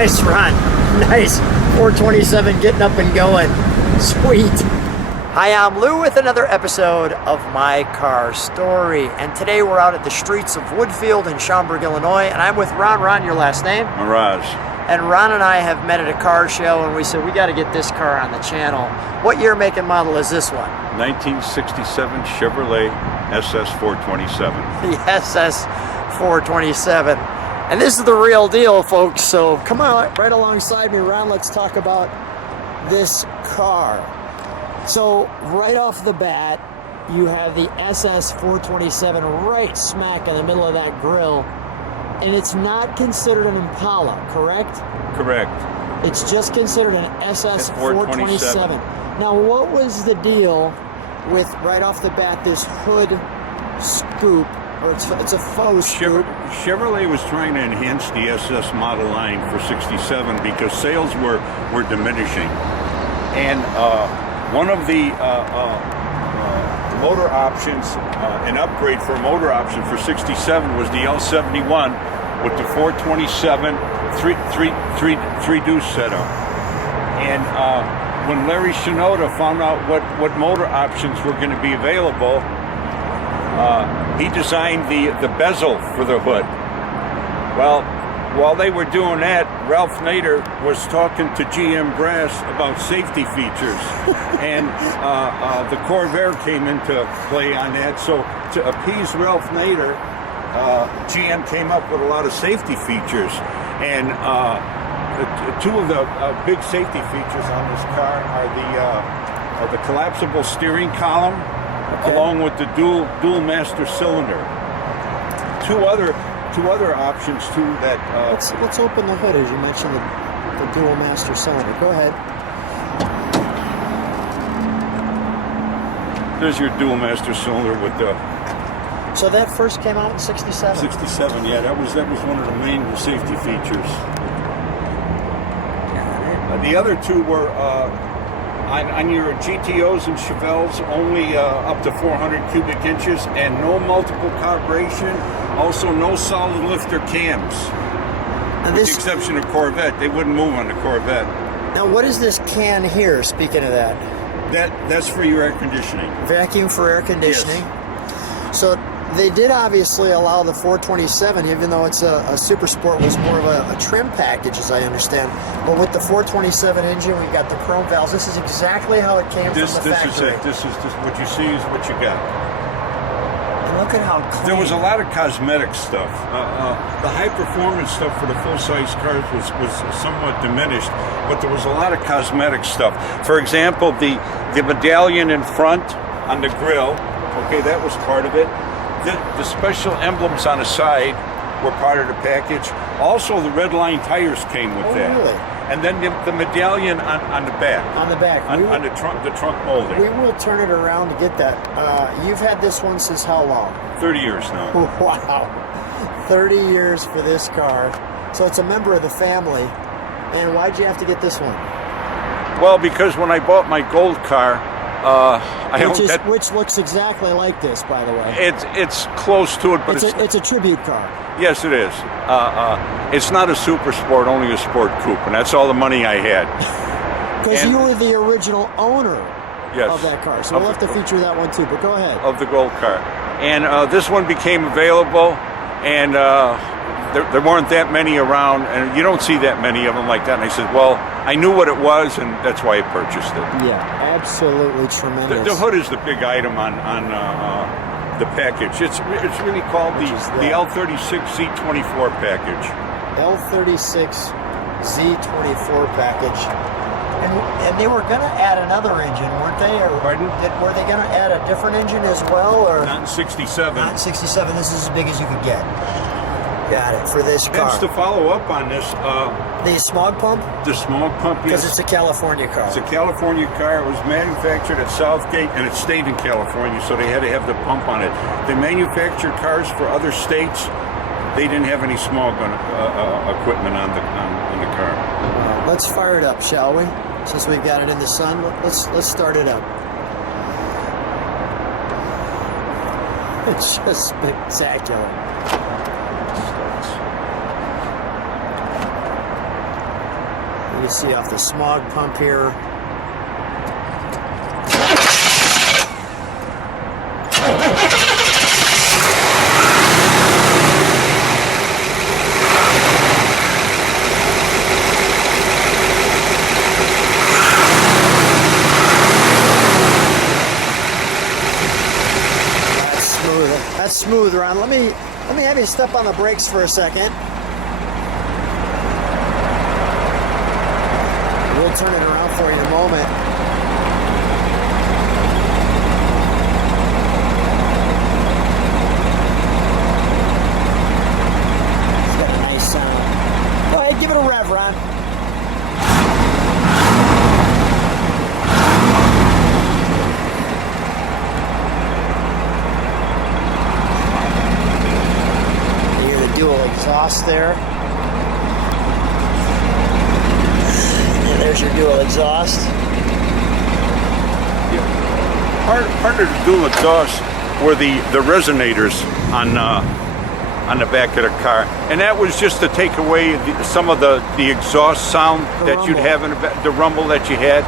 Nice, Ron. Nice. 427 getting up and going. Sweet. Hi, I'm Lou with another episode of My Car Story. And today we're out at the streets of Woodfield in Schaumburg, Illinois. And I'm with Ron. Ron, your last name? Mroz. And Ron and I have met at a car show and we said, we got to get this car on the channel. What year, make, and model is this one? 1967 Chevrolet SS 427. The SS 427. And this is the real deal, folks. So come on right alongside me, Ron. Let's talk about this car. So right off the bat, you have the SS 427 right smack in the middle of that grill. And it's not considered an Impala, correct? Correct. It's just considered an SS 427. Now, what was the deal with, right off the bat, this hood scoop, or it's a faux scoop? Chevrolet was trying to enhance the SS model line for 67 because sales were diminishing. And one of the motor options, an upgrade for a motor option for 67 was the L71 with the 427 three deuce setup. And when Larry Shinoda found out what motor options were going to be available, he designed the bezel for the hood. Well, while they were doing that, Ralph Nader was talking to GM Brass about safety features, and the Corvair came into play on that. So to appease Ralph Nader, GM came up with a lot of safety features, and two of the big safety features on this car are the collapsible steering column, along with the dual master cylinder. Two other options too that let's open the hood, as you mentioned, the dual master cylinder. Go ahead. There's your dual master cylinder with the. So that first came out in 67. 67, yeah, that was one of the main safety features. The other two were on your GTOs and Chevelles, only up to 400 cubic inches, and no multiple carburation. Also, no solid lifter cams. With the exception of Corvette, they wouldn't move on the Corvette. Now, what is this can here? Speaking of that, that's for your air conditioning. Vacuum for air conditioning. Yes. So they did obviously allow the 427, even though it's a Super Sport, was more of a trim package, as I understand. But with the 427 engine, we've got the chrome valves. This is exactly how it came from the factory. This is just what you see is what you got. Look at how clean. There was a lot of cosmetic stuff. The high performance stuff for the full-size cars was somewhat diminished, but there was a lot of cosmetic stuff. For example, the medallion in front on the grille, okay, that was part of it. The special emblems on the side were part of the package. Also, the red line tires came with that. Really? And then the medallion on the back. On the back. On the trunk molding. We will turn it around to get that. You've had this one since how long? 30 years now. Wow. 30 years for this car. So it's a member of the family. And why'd you have to get this one? Well, because when I bought my gold car, which looks exactly like this, by the way. It's close to it, but it's a tribute car. Yes, it is. It's not a Super Sport, only a Sport Coupe, and that's all the money I had. Because you were the original owner yes, of that car, so we'll have to feature that one too, but go ahead. Of the gold car. And this one became available, and there weren't that many around, and you don't see that many of them like that. And I said, well, I knew what it was, and that's why I purchased it. Yeah, absolutely tremendous. The hood is the big item on the package. It's really called the L36 Z24 package. L36 Z24 package. And they were going to add another engine, weren't they? Pardon? Were they going to add a different engine as well? Or not in 67. Not in 67. This is as big as you could get. Got it, for this car. Hence, to follow up on this, the smog pump? The smog pump, yes. Because it's a California car. It's a California car. It was manufactured at Southgate, and it stayed in California, so they had to have the pump on it. They manufactured cars for other states. They didn't have any smog equipment on the car. Let's fire it up, shall we? Since we've got it in the sun, let's start it up. It's just spectacular. You can see off the smog pump here. That's smooth, Ron. Let me have you step on the brakes for a second. We'll turn it around for you in a moment. It's got a nice sound. Go ahead, give it a rev, Ron. Dual exhaust there. And there's your dual exhaust. Yeah. Part of the dual exhaust were the resonators on the back of the car, and that was just to take away some of the exhaust sound that you'd have in the rumble that you had,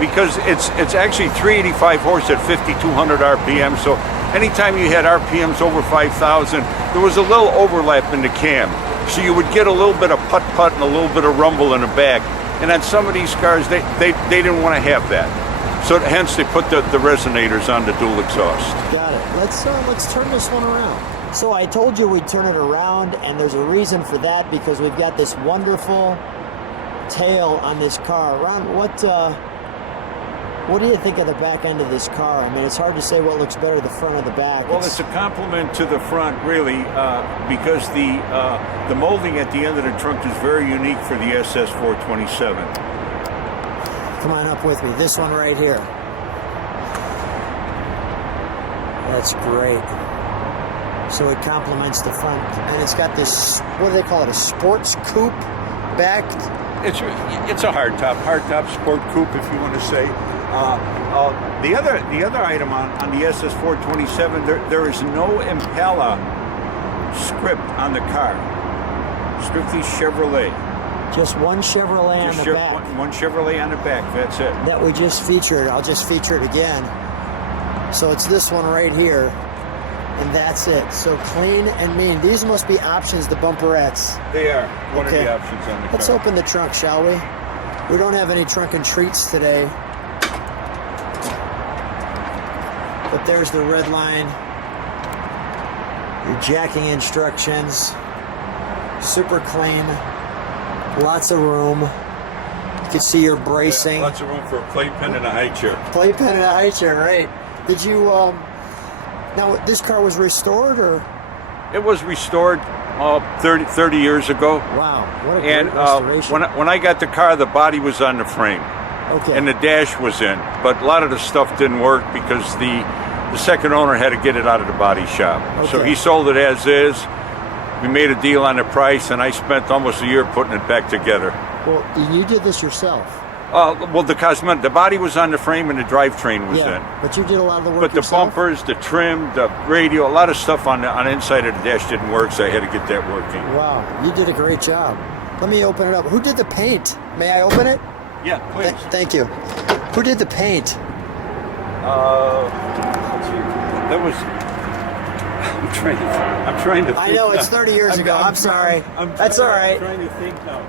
because it's actually 385 horse at 5,200 RPM. So anytime you had RPMs over 5,000, there was a little overlap in the cam. So you would get a little bit of putt-putt and a little bit of rumble in the back. And on some of these cars, they didn't want to have that. So hence they put the resonators on the dual exhaust. Got it. Let's turn this one around. So I told you we'd turn it around, and there's a reason for that, because we've got this wonderful tail on this car. Ron, what do you think of the back end of this car? I mean, it's hard to say what looks better, the front or the back. Well, it's a compliment to the front, really, because the molding at the end of the trunk is very unique for the SS427. Come on up with me. This one right here. That's great. So it complements the front, and it's got this, what do they call it, a sports coupe back? It's a hardtop sport coupe, if you want to say. The other item on the SS427, there is no Impala script on the car. Strictly Chevrolet. Just one Chevrolet on the back. One Chevrolet on the back. That's it. That we just featured. I'll just feature it again. So it's this one right here, and that's it. So clean and mean. These must be options, the bumperettes. They are one of the options on the car. Let's open the trunk, shall we? We don't have any trunk and treats today. But there's the red line. Your jacking instructions. Super clean. Lots of room. You can see your bracing. Yeah, lots of room for a playpen and a high chair. Playpen and a high chair, right. Did you, now this car was restored, or? It was restored 30 years ago. Wow, what a great restoration. When I got the car, the body was on the frame. Okay. And the dash was in. But a lot of the stuff didn't work because the second owner had to get it out of the body shop. Okay. So he sold it as is. We made a deal on the price, and I spent almost a year putting it back together. Well, you did this yourself. Well, the body was on the frame and the drivetrain was in. But you did a lot of the work But the yourself? bumpers, the trim, the radio, a lot of stuff on the inside of the dash didn't work, so I had to get that working. Wow, you did a great job. Let me open it up. Who did the paint? May I open it? Yeah, please. Thank you. Who did the paint? That was. I'm trying to think. I know, it's 30 years ago. I'm sorry. That's all right. I'm trying to think now.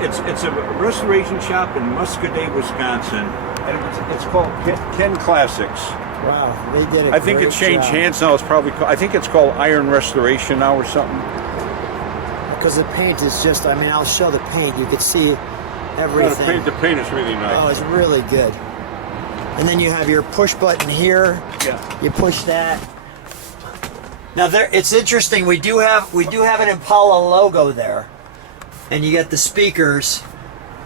It's a restoration shop in Muscadet, Wisconsin, and it's called Ken Classics. Wow, they did it. I think it changed hands now. I think it's called Iron Restoration now or something. Because the paint is just, I mean, I'll show the paint. You can see everything. Yeah, the paint is really nice. Oh, it's really good. And then you have your push button here. Yeah. You push that. Now there, it's interesting. We do have an Impala logo there, and you get the speakers.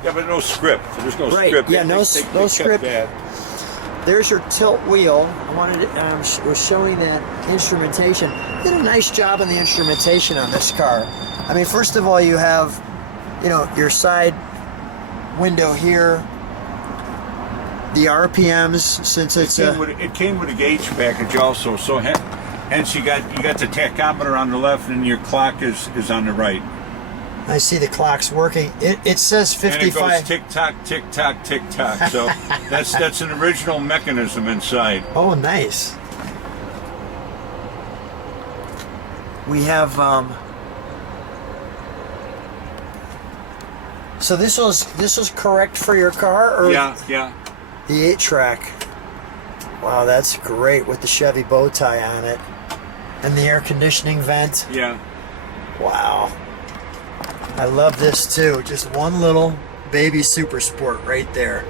Yeah, but no script. There's no Right. script. Yeah, no script. That. There's your tilt wheel. I wanted was showing that instrumentation. Did a nice job on the instrumentation on this car. I mean, first of all, you have, your side window here. The RPMs, since it came with a gauge package also, so hence you got the tachometer on the left and your clock is on the right. I see the clock's working. It says 55. And it goes tick tock, tick tock, tick tock. So that's an original mechanism inside. Oh, nice. We have so this was correct for your car, or Yeah. the 8-track. Wow, that's great with the Chevy bow tie on it and the air conditioning vent. Yeah. Wow. I love this too. Just one little baby Super Sport right there.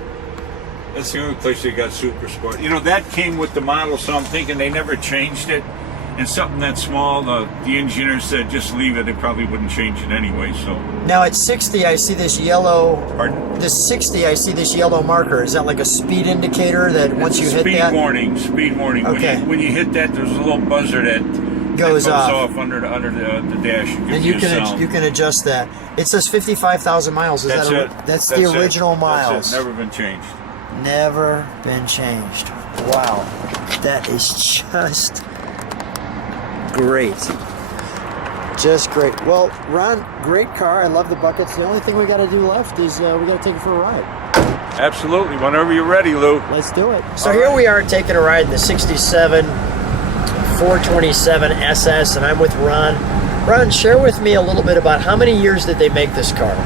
That's the only place they got Super Sport. You know, that came with the model, so I'm thinking they never changed it. And something that small, the engineer said just leave it. They probably wouldn't change it anyway. So Now at 60, I see this yellow. Pardon? This 60, I see this yellow marker. Is that like a speed indicator that once you hit that? Speed warning. Okay. When you hit that, there's a little buzzer that goes off under the dash. And you can adjust that. It says 55,000 miles. Is That's that it. That's That's the it. original That's miles. it. Never been changed. Never been changed. Wow, that is just great. Just great. Well, Ron, great car. I love the buckets. The only thing we got to do left is we got to take it for a ride. Absolutely. Whenever you're ready, Lou. Let's do it. So here we are taking a ride in the 67 427 SS, and I'm with Ron. Ron, share with me a little bit about how many years did they make this car?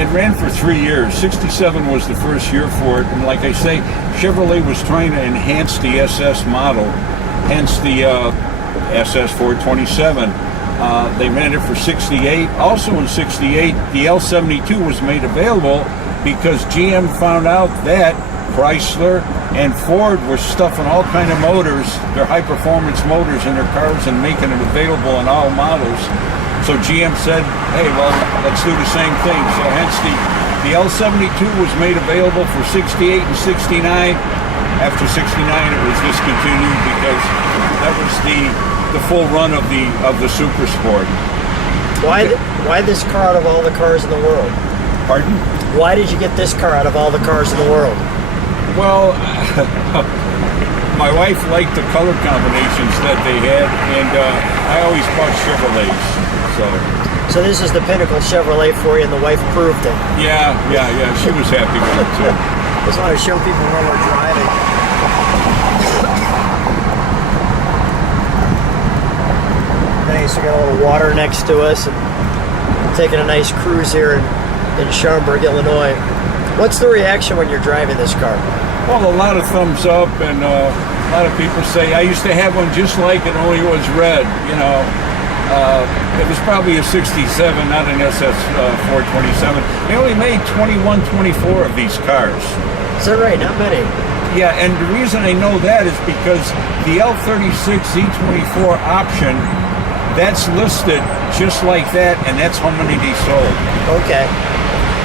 It ran for 3 years. 67 was the first year for it. And like I say, Chevrolet was trying to enhance the SS model, hence the SS 427. They ran it for 68. Also in 68, the L72 was made available because GM found out that Chrysler and Ford were stuffing all kind of motors, their high-performance motors in their cars and making it available in all models. So GM said, hey, well, let's do the same thing. So hence the L72 was made available for 68 and 69. After 69, it was discontinued because that was the full run of the Super Sport. Why this car out of all the cars in the world? Pardon? Why did you get this car out of all the cars in the world? Well, my wife liked the color combinations that they had, and I always bought Chevrolets. So this is the pinnacle Chevrolet for you, and the wife proved it. Yeah. She was happy with it too. Just want to show people where we're driving. Nice, we got a little water next to us, and taking a nice cruise here in Schaumburg, Illinois. What's the reaction when you're driving this car? Well, a lot of thumbs up, and a lot of people say, I used to have one just like it, only it was red, you know. It was probably a 67, not an SS 427. They only made 21, 24 of these cars. Is that right? Not many. Yeah, and the reason I know that is because the L36 Z24 option, that's listed just like that, and that's how many they sold. Okay.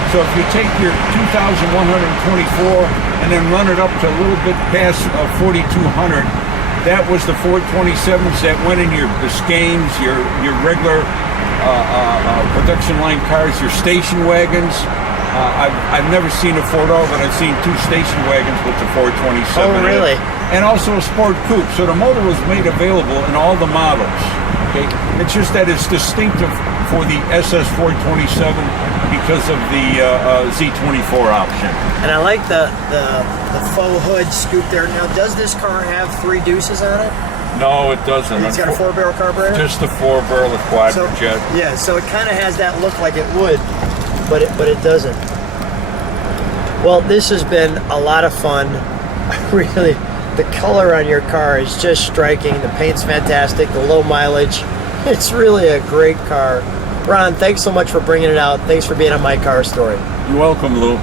So if you take your 2,124 and then run it up to a little bit past 4,200, that was the 427s that went in your Biscaynes, your regular production line cars, your station wagons. I've never seen a 4-door, but I've seen 2 station wagons with the 427. Oh, really? And also a sport coupe. So the motor was made available in all the models. Okay, it's just that it's distinctive for the SS 427 because of the Z24 option. And I like the faux hood scoop there. Now, does this car have 3 deuces on it? No, it doesn't. It's got a 4-barrel carburetor? Just a 4-barrel quadrojet. Yeah, so it kind of has that look like it would, but it doesn't. Well, this has been a lot of fun. Really, the color on your car is just striking. The paint's fantastic. The low mileage. It's really a great car. Ron, thanks so much for bringing it out. Thanks for being on My Car Story. You're welcome, Lou.